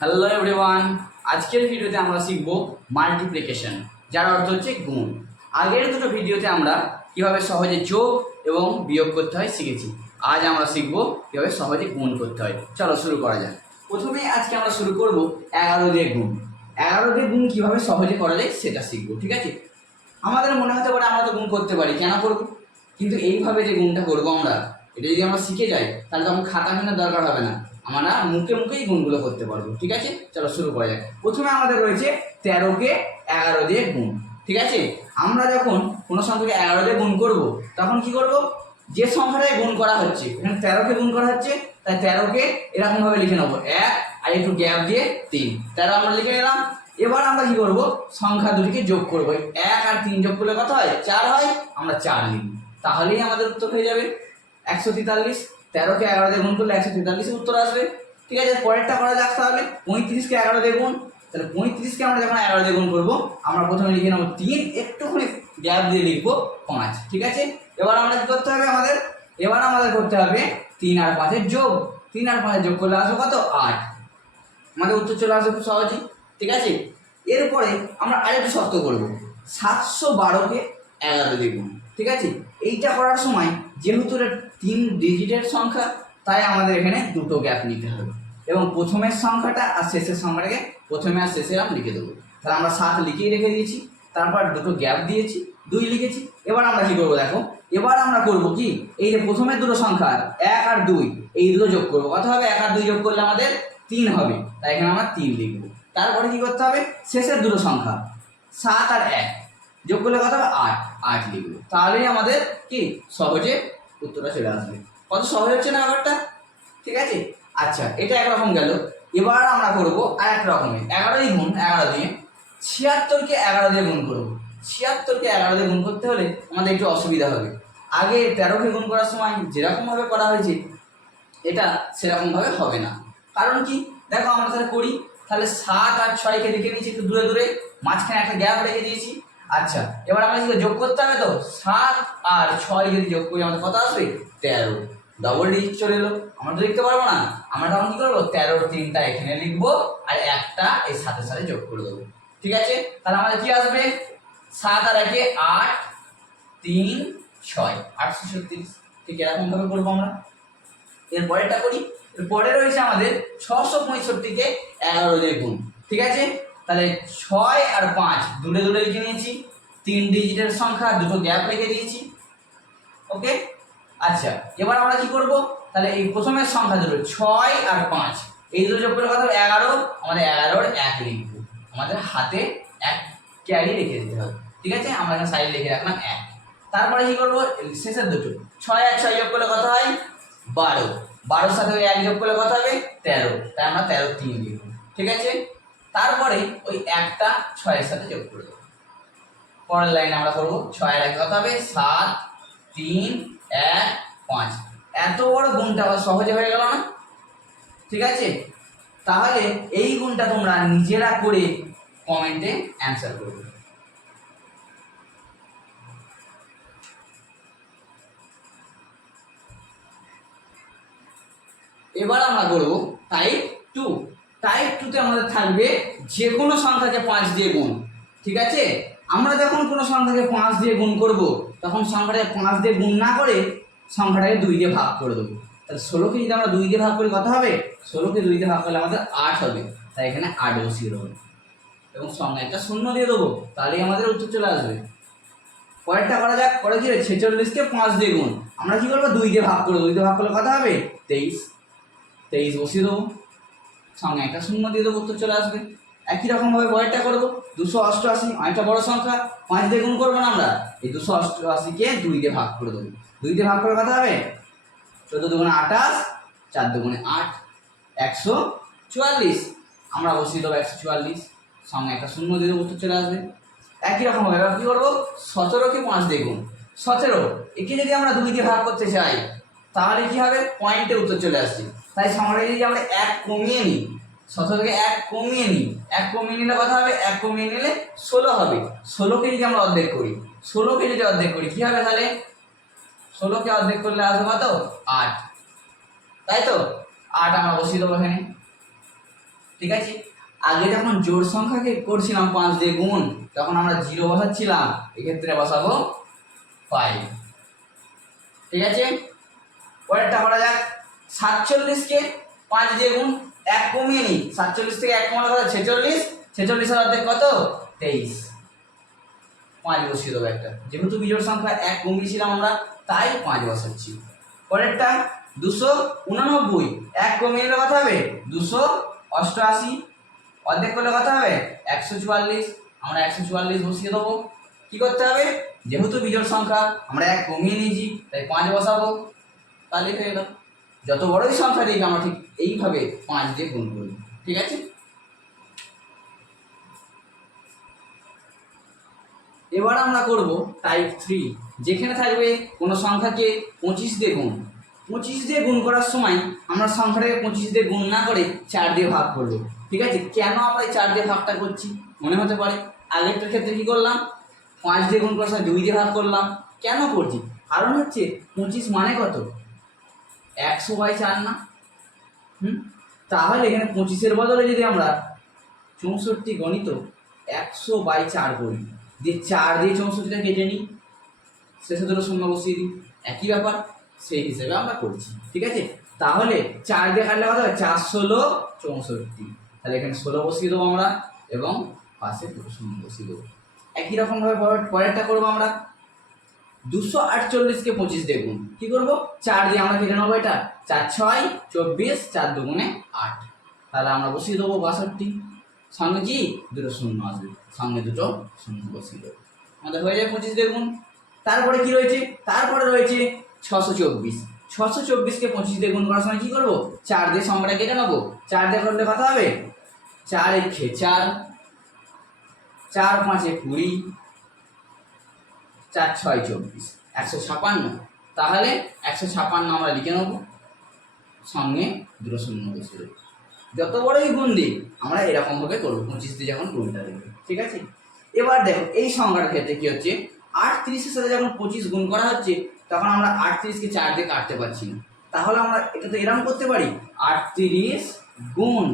Hello everyone, আজকের ভিডিওতে আমরা শিখব মাল্টিপ্লিকেশন, যার অর্থ হচ্ছে গুণ। আগের দুটো ভিডিওতে আমরা কিভাবে সহজে যোগ এবং বিয়োগ করতে হয় শিখেছি। আজ আমরা শিখব কিভাবে সহজে গুণ করতে হয়। চলো শুরু করা যাক। প্রথমে আজকে আমরা শুরু করব 11 দিয়ে গুণ। 11 দিয়ে গুণ কিভাবে সহজে করা যায় সেটা শিখবো, ঠিক আছে? আমাদের মনে হতে পারে আমরা তো গুণ করতে পারি, কেন করবো? কিন্তু এইভাবে যে গুণটা করবো আমরা, এটা যদি আমরা শিখে যাই তাহলে তখন খাতা কেনার দরকার হবে না, আমরা মুখে মুখেই গুণগুলো করতে পারবো, ঠিক আছে? চলো শুরু করা যাক। প্রথমে আমাদের রয়েছে 13কে 11 দিয়ে গুণ, ঠিক আছে? আমরা যখন কোনো সংখ্যাকে 11 দিয়ে গুণ করব তখন কি করব, যে সংখ্যাটায় গুণ করা হচ্ছে, এখানে 13কে গুণ করা হচ্ছে, তাই 13কে এরকমভাবে লিখে নেবো 1 আর একটু গ্যাপ দিয়ে 3, 13 আমরা লিখে নিলাম। এবার আমরা কি করব, সংখ্যা দুটিকে যোগ করবো। 1 আর 3 যোগ করলে কত হয়? 4 হয়, আমরা 4 লিখব, তাহলেই আমাদের উত্তর হয়ে যাবে 143। 13কে 11 দিয়ে গুণ করলে 143 উত্তর আসবে, ঠিক আছে? পরেরটা করা যাক তাহলে। 35কে 11 দিয়ে গুণ, তাহলে 35কে আমরা যখন 11 দিয়ে গুণ করবো, আমরা প্রথমে লিখে নেবো 3, একটুখানি গ্যাপ দিয়ে লিখবো 5, ঠিক আছে? এবার আমরা কি করতে হবে আমাদের করতে হবে 3 আর 5 এর যোগ। 3 আর 5 এর যোগ করলে আসবে কত? 8। আমাদের উত্তর চলে আসবে খুব সহজেই, ঠিক আছে? এরপরে আমরা আরেকটু শক্ত করবো, 712কে 11 দিয়ে গুণ, ঠিক আছে? এইটা করার সময় যেহেতু এটা 3 ডিজিটের সংখ্যা, তাই আমাদের এখানে দুটো গ্যাপ নিতে হবে এবং প্রথমের সংখ্যাটা আর শেষের সংখ্যাটাকে প্রথমে আর শেষে আমি লিখে দেবো। তাহলে আমরা 7 লিখেই রেখে দিয়েছি, তারপর দুটো গ্যাপ দিয়েছি, 2 লিখেছি। এবার আমরা কি করবো দেখো, এবার আমরা করবো কি, এই যে প্রথমের দুটো সংখ্যা 1 আর 2, এই দুটো যোগ করবো। কত হবে? 1 আর 2 যোগ করলে আমাদের 3 হবে, তাই এখানে আমরা 3 লিখবো। তারপরে কি করতে হবে, শেষের দুটো সংখ্যা 7 আর 1 যোগ করলে কত হবে? 8, 8 লিখবো। তাহলেই আমাদের কি সহজে উত্তরটা চলে আসবে। কত সহজ হচ্ছে না ব্যাপারটা, ঠিক আছে? আচ্ছা, এটা একরকম গেল। এবার আমরা করবো আর এক রকমের 11 গুণ 11 দিয়ে 76কে 11 দিয়ে গুণ করবো। 76কে 11 দিয়ে গুণ করতে হলে আমাদের একটু অসুবিধা হবে। আগে 13কে গুণ করার সময় যেরকম ভাবে করা হয়েছে এটা সেরকম ভাবে হবে না। কারণ কি, দেখো আমরা তাহলে করি। তাহলে 7 আর 6কে রেখে নিয়েছি একটু দূরে দূরে, মাঝখানে একটা গ্যাপ রেখে দিয়েছি। আচ্ছা, এবার আমরা কি যোগ করতে হবে, তো 7 আর 6 যদি যোগ করি আমাদের কত আসবে? 13। ডবল ডিজিট চলে এলো, আমরা তো লিখতে পারবো না। আমরা তখন কি করবো, 13 3টা এখানে লিখবো আর একটা এই সাথে সাথে যোগ করে দেবো, ঠিক আছে? তাহলে আমাদের কি আসবে? 7 আর 1 8, 3 6, 836। ঠিক এরকম ভাবে করবো আমরা। এর পরেরটা করি। এর পরে রয়েছে আমাদের 665কে 11 দিয়ে গুণ, ঠিক আছে? তাহলে 6 আর 5 দূরে দূরে লিখে নিয়েছি, 3 ডিজিটের সংখ্যা, দুটো গ্যাপ রেখে দিয়েছি, ওকে? আচ্ছা, এবার আমরা কি করব, তাহলে এই প্রথমের সংখ্যা দুটো 6 আর 5 এই দুটো যোগ করে কত হবে? 11। আমাদের 11 এর 1 লিখব, আমাদের হাতে 1 ক্যারি রেখে দিতে হবে, ঠিক আছে? আমরা এখানে সাইডে লিখে রাখলাম 1। তারপরে কি করব, শেষের দুটো 6 আর 6 যোগ করলে কত হয়? 12। 12 সাথে ওই 1 যোগ করলে কত হবে? 13। তাই আমরা 13 3 লিখব, ঠিক আছে? তারপরে ওই একটা 6 এর সাথে যোগ করে দেব। পরের লাইনে আমরা করব 6 এর 1 কত হবে? 7 3 1 5। এত বড় গুণটা সহজে হয়ে গেল না, ঠিক আছে? তাহলে এই গুণটা তোমরা নিজেরা করে কমেন্টে অ্যানসার করবে। এবার আমরা করব টাইপ 2। টাইপ 2 তে আমাদের থাকবে যে কোনো সংখ্যাকে 5 দিয়ে গুণ, ঠিক আছে? আমরা যখন কোনো সংখ্যাকে 5 দিয়ে গুণ করব তখন সংখ্যাটাকে 5 দিয়ে গুণ না করে সংখ্যাটাকে 2 দিয়ে ভাগ করে দেবো। তাহলে 16কে যদি আমরা 2 দিয়ে ভাগ করি কত হবে? 16কে 2 দিয়ে ভাগ করলে আমাদের 8 হবে, তাই এখানে 8 বসিয়ে দেবো এবং সঙ্গে একটা শূন্য দিয়ে দেবো, তাহলেই আমাদের উত্তর চলে আসবে। পরেরটা করা যাক। পরে কি হবে, 46কে 5 দিয়ে গুণ, আমরা কি করবো? 2 দিয়ে ভাগ করবো। 2 দিয়ে ভাগ করলে কত হবে? 23। 23 বসিয়ে দেবো, সঙ্গে একটা শূন্য দিয়ে দেবো, উত্তর চলে আসবে। একই রকম ভাবে পরেরটা করবো 288, অনেকটা বড় সংখ্যা, 5 দিয়ে গুণ করবো না আমরা, এই 288কে 2 দিয়ে ভাগ করে দেবো। 2 দিয়ে ভাগ করে কত হবে? 14 দুগুণে 28, 4 দুগুণে 8, 144। আমরা বসিয়ে দেবো 144, সঙ্গে একটা শূন্য দিয়ে দেবো, উত্তর চলে আসবে। একই রকম ভাবে এবার কি করবো, 17কে 5 দিয়ে গুণ। 17 একে যদি আমরা 2 দিয়ে ভাগ করতে চাই তাহলে কি হবে? পয়েন্টে উত্তর চলে আসছে, তাই সংখ্যাটা যদি আমরা 1 কমিয়ে নিই, 17 থেকে 1 কমিয়ে নিই, 1 কমিয়ে নিলে কথা হবে? 1 কমিয়ে নিলে 16 হবে। 16কে যদি আমরা অর্ধেক করি, 16কে যদি অর্ধেক করি কি হবে তাহলে? 16কে অর্ধেক করলে আসবে কত? 8, তাই তো? 8 আমরা বসিয়ে দেবো এখানে। ঠিক আছে। আগে যখন জোড় সংখ্যাকে করছিলাম 5 দিয়ে গুণ, তখন আমরা 0 বসাচ্ছিলাম, এক্ষেত্রে বসাবো 5। ঠিক আছে, পরেরটা করা যাক। 47কে 5 দিয়ে গুণ, 1 কমিয়ে নিই, 47 থেকে 1 কমালে কত? 46, 46 এর অর্ধেক কত? 23। 5 বসিয়ে দেবো একটা, যেহেতু বিজোড় সংখ্যা 1 কমিয়েছিলাম আমরা, তাই 5 বসাচ্ছি। পরেরটা 289, 1 কমিয়ে নিলে কত হবে? 288, অর্ধেক করলে কত হবে? 144, আমরা 144 বসিয়ে দেবো। কি করতে হবে? যেহেতু বিজোড় সংখ্যা আমরা 1 কমিয়ে নিয়েছি, তাই 5 বসাবো, তাহলে হয়ে গেল। যত বড়ই সংখ্যা দিকে আমরা ঠিক এইভাবে 5 দিয়ে গুণ করব। ঠিক আছে, এবার আমরা করব টাইপ 3, যেখানে থাকবে কোনো সংখ্যাকে 25 দিয়ে গুণ। 25 দিয়ে গুণ করার সময় আমরা সংখ্যাটাকে 25 দিয়ে গুণ না করে 4 দিয়ে ভাগ করব। ঠিক আছে, কেন আমরা এই 4 দিয়ে ভাগটা করছি মনে হতে পারে। আগেরটার ক্ষেত্রে কি করলাম? 5 দিয়ে গুণ করার সময় 2 দিয়ে ভাগ করলাম। কেন করছি? কারণ হচ্ছে 25 মানে কত? 100/4 না? তাহলে এখানে 25-এর বদলে যদি আমরা 64 গণিত 100/4 করি, দিয়ে 4 দিয়ে 64টা কেটে নিই, শেষে দুটো শূন্য বসিয়ে দিই, একই ব্যাপার, সেই হিসেবে আমরা করছি। ঠিক আছে, তাহলে 4 দিয়ে কাটলে কত হবে? 4 16 64, তাহলে এখানে 16 বসিয়ে দেবো আমরা, এবং পাশে দুটো শূন্য বসিয়ে দেবো। একই রকমভাবে পরেরটা করবো আমরা। 248কে 25 দিয়ে গুণ, কি করবো? 4 দিয়ে আমরা কেটে নেবো, এটা 4 6 24, 4 2 8, তাহলে আমরা বসিয়ে দেবো 62, সঙ্গে কি দুটো শূন্য আসবে, সঙ্গে দুটো শূন্য বসিয়ে দেবো, আমাদের হয়ে যায় 25 দিয়ে গুণ। তারপরে কি রয়েছে? তারপরে রয়েছে 624। 624কে 25 দিয়ে গুণ করার সময় কি করবো? 4 দিয়ে সংখ্যাটা কেটে নেবো, 4 দিয়ে করলে কত হবে? 4 1 4, 4 5 20, 4 6 24, 156। তাহলে 156 আমরা লিখে নেবো, সঙ্গে দুটো শূন্য বসিয়ে দেবো। যত বড়ই গুণ দিই আমরা এরকমভাবে করবো, 25 দিয়ে যখন গুণটা দেবো। ঠিক আছে, এবার দেখো এই সংখ্যাটার ক্ষেত্রে কি হচ্ছে? 38-এর সাথে যখন 25 গুণ করা হচ্ছে, তখন আমরা 38কে 4 দিয়ে কাটতে পারছি না। তাহলে আমরা এটা তো এরকম করতে পারি, 38 গুণ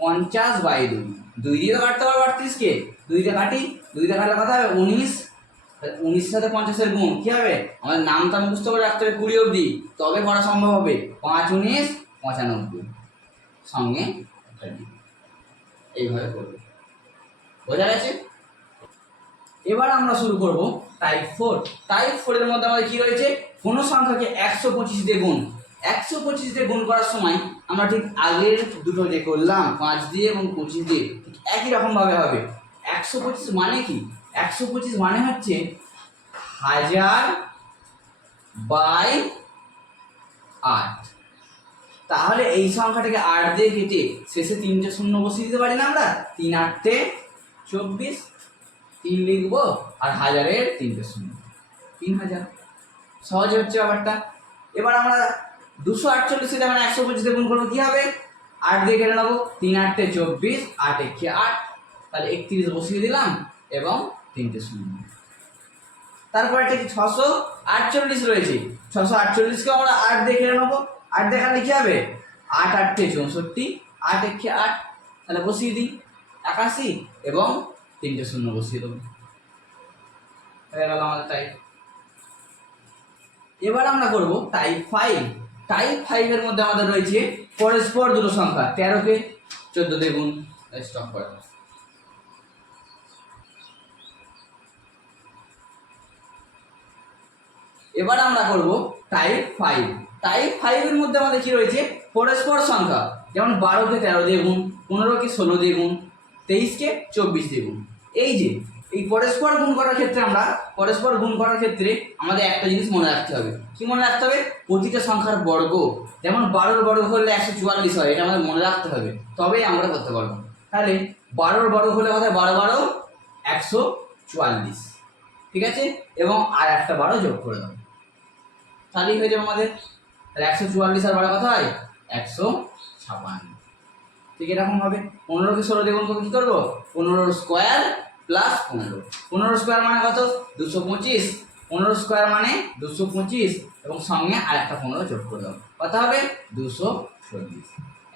50/2, 2 দিয়ে তো কাটতে পারবো 38কে, 2 দিয়ে কাটি, 2 দিয়ে কাটলে কথা হবে 19, 19-এর সাথে 50-এর গুণ কি হবে? আমাদের নামটা মুখস্থ করে রাখতে হবে 20 অবধি, তবে করা সম্ভব হবে। 5 19 95, সঙ্গে এইভাবে করবো। বোঝা গেছে? এবার আমরা শুরু করব টাইপ 4। টাইপ 4 এর মধ্যে আমাদের কি রয়েছে? কোন সংখ্যাকে 125 দিয়ে গুণ। 125 দিয়ে গুণ করার সময় আমরা ঠিক আগের দুটো যে করলাম 5 দিয়ে এবং 25 দিয়ে, ঠিক একই রকম ভাবে হবে। 125 মানে কি? 125 মানে হচ্ছে 1000/8। তাহলে এই সংখ্যাটাকে 8 দিয়ে কেটে শেষে 3টে শূন্য বসিয়ে দিতে পারি না আমরা? 3 8 24, 3 লিখবো, আর 1000-এর 3টে শূন্য, 3000। সহজে হচ্ছে ব্যাপারটা। এবার আমরা 248-এ যখন 125 দিয়ে গুণ করবো কি হবে? 8 দিয়ে কেটে নেবো, 3 8 24, 8 1 8, তাহলে 31 বসিয়ে দিলাম এবং 3টে শূন্য। তারপরে ঠিক 648 রয়েছে, 648কে আমরা 8 দিয়ে কেটে নেবো, 8 দিয়ে কাটলে কি হবে? 8 8 64, 8 1 8, তাহলে বসিয়ে দিই 81 এবং 3টে শূন্য বসিয়ে দেবো, হয়ে গেল আমাদের টাইপ। এবার আমরা করব টাইপ 5। টাইপ 5 এর মধ্যে আমাদের রয়েছে পরস্পর দুটো সংখ্যা, 13কে 14 দিয়ে গুণ। স্টপ করে এবার আমরা করব টাইপ 5। টাইপ 5 এর মধ্যে আমাদের কি রয়েছে? পরস্পর সংখ্যা, যেমন 12কে 13 দিয়ে গুণ, 15কে 16 দিয়ে গুণ, 23কে 24 দিয়ে গুণ। এই যে এই পরস্পর গুণ করার ক্ষেত্রে আমাদের একটা জিনিস মনে রাখতে হবে। কি মনে রাখতে হবে? প্রতিটা সংখ্যার বর্গ, যেমন 12-র বর্গ হলে 144 হয়, এটা আমাদের মনে রাখতে হবে, তবেই আমরা করতে পারবো। তাহলে 12-র বর্গ হলে কথা 12 12 144, ঠিক আছে, এবং আর একটা 12 যোগ করে দাও, তাহলেই হয়ে যাবে আমাদের। তাহলে 144 আর 12 কথা হয় 156। ঠিক এরকম হবে 15কে 16 দিয়ে গুণ করবো, কি করবো? 15 স্কোয়ার প্লাস 15, 15 স্কোয়ার মানে কত? 225, 15 স্কোয়ার মানে 225, এবং সঙ্গে আর একটা 15 যোগ করে দাও, কত হবে? 240।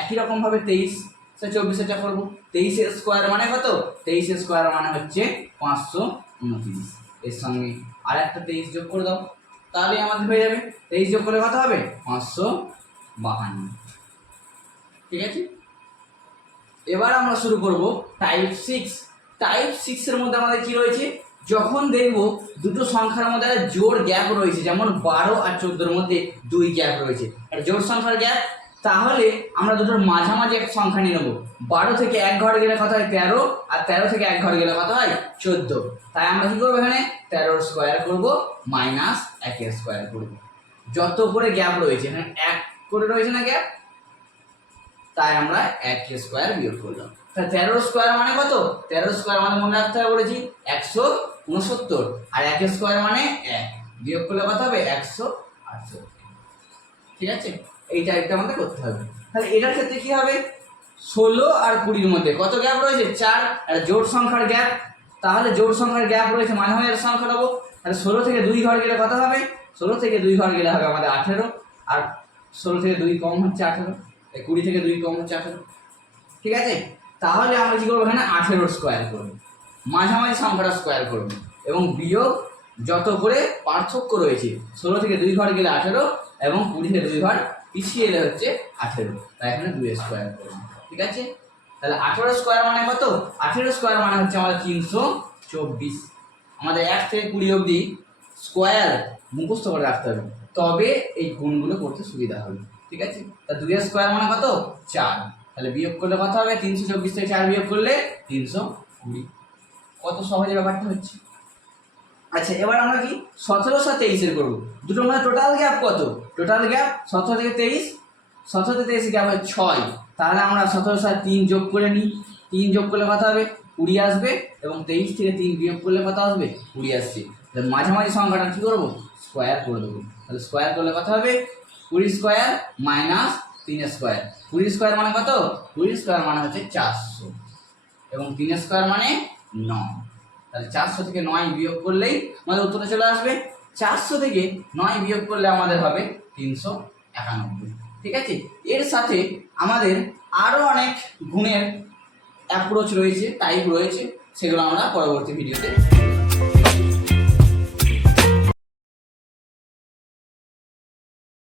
একই রকম ভাবে 23, 24 করবো। 23 স্কোয়ার মানে কত? 23 স্কোয়ার মানে হচ্ছে 529। এর সঙ্গে আর একটা 23 যোগ করে দাও, তাহলে আমাদের হয়ে যাবে। 23 যোগ করলে কত হবে? 552। ঠিক আছে, এবার আমরা শুরু করব টাইপ 6। টাইপ 6 এর মধ্যে আমাদের কি রয়েছে? যখন দেখব দুটো সংখ্যার মধ্যে একটা জোড় গ্যাপ রয়েছে, যেমন 12 আর 14 মধ্যে 2 গ্যাপ রয়েছে, একটা জোড় সংখ্যার গ্যাপ, তাহলে আমরা দুটোর মাঝামাঝি একটা সংখ্যা নিয়ে নেবো। 12 থেকে এক ঘর গেলে কত হয়? 13, আর 13 থেকে এক ঘর গেলে কত হয়? 14। তাই আমরা কি করবো? এখানে 13 স্কোয়ার করবো মাইনাস 1 স্কোয়ার করবো। যত করে গ্যাপ রয়েছে, এখানে 1 করে রয়েছে না গ্যাপ, তাই আমরা 1 স্কোয়ার বিয়োগ করলাম। তাহলে 13 স্কোয়ার মানে কত? 13 স্কোয়ার মানে মনে রাখতে হবে বলেছি 169, আর 1 স্কোয়ার মানে 1, বিয়োগ করলে কত হবে? 168। ঠিক আছে, এই টাইপটা আমাদের করতে হবে। তাহলে এটার ক্ষেত্রে কি হবে? 16 আর 20 মধ্যে কত গ্যাপ রয়েছে? 4, আর জোড় সংখ্যার গ্যাপ, তাহলে জোড় সংখ্যার গ্যাপ রয়েছে, মাঝামাঝি এর সংখ্যা নেবো। তাহলে 16 থেকে 2 ঘর গেলে কত হবে? 16 থেকে 2 ঘর গেলে হবে আমাদের 18, আর 16 থেকে 2 কম হচ্ছে 18, 20 থেকে 2 কম হচ্ছে 18। ঠিক আছে, তাহলে আমরা কি করবো? এখানে 18 স্কোয়ার করবো, মাঝামাঝি সংখ্যাটা স্কোয়ার করবো, এবং বিয়োগ যত করে পার্থক্য রয়েছে, 16 থেকে 2 ঘর গেলে 18, এবং 20 থেকে 2 ঘর পিছিয়ে এলে হচ্ছে 18, তাই এখানে 2 স্কোয়ার করবো। ঠিক আছে, তাহলে 18 স্কোয়ার মানে কত? 18 স্কোয়ার মানে হচ্ছে আমাদের 324। আমাদের 1 থেকে 20 অবধি স্কোয়ার মুখস্থ করে রাখতে হবে, তবে এই গুণগুলো করতে সুবিধা হবে। ঠিক আছে, তা 2 স্কোয়ার মানে কত? 4। তাহলে বিয়োগ করলে কত হবে? 324 থেকে 4 বিয়োগ করলে 320। কত সহজে ব্যাপারটা হচ্ছে। আচ্ছা, এবার আমরা কি 17 আর 23 করবো। দুটোর মধ্যে টোটাল গ্যাপ কত? টোটাল গ্যাপ 17 থেকে 23, 17 থেকে 23 গ্যাপ হয় 6। তাহলে আমরা 17 সাথে 3 যোগ করে নিই। 3 যোগ করলে কত হবে? 20 আসবে, এবং 23 থেকে 3 বিয়োগ করলে কত আসবে? 20 আসছে। তাহলে মাঝামাঝি সংখ্যাটা কী করবো? স্কোয়ার করে দেবো। তাহলে স্কোয়ার করলে কত হবে? 20 স্কোয়ার মাইনাস 3 স্কোয়ার। 20 স্কোয়ার মানে কত? 20 স্কোয়ার মানে হচ্ছে 400, এবং 3 স্কোয়ার মানে 9। তাহলে 400 থেকে 9 বিয়োগ করলেই আমাদের উত্তরে চলে আসবে। 400 থেকে 9 বিয়োগ করলে আমাদের হবে 391। ঠিক আছে, এর সাথে আমাদের আরও অনেক গুণের অ্যাপ্রোচ রয়েছে, টাইপ রয়েছে, সেগুলো আমরা পরবর্তী ভিডিওতে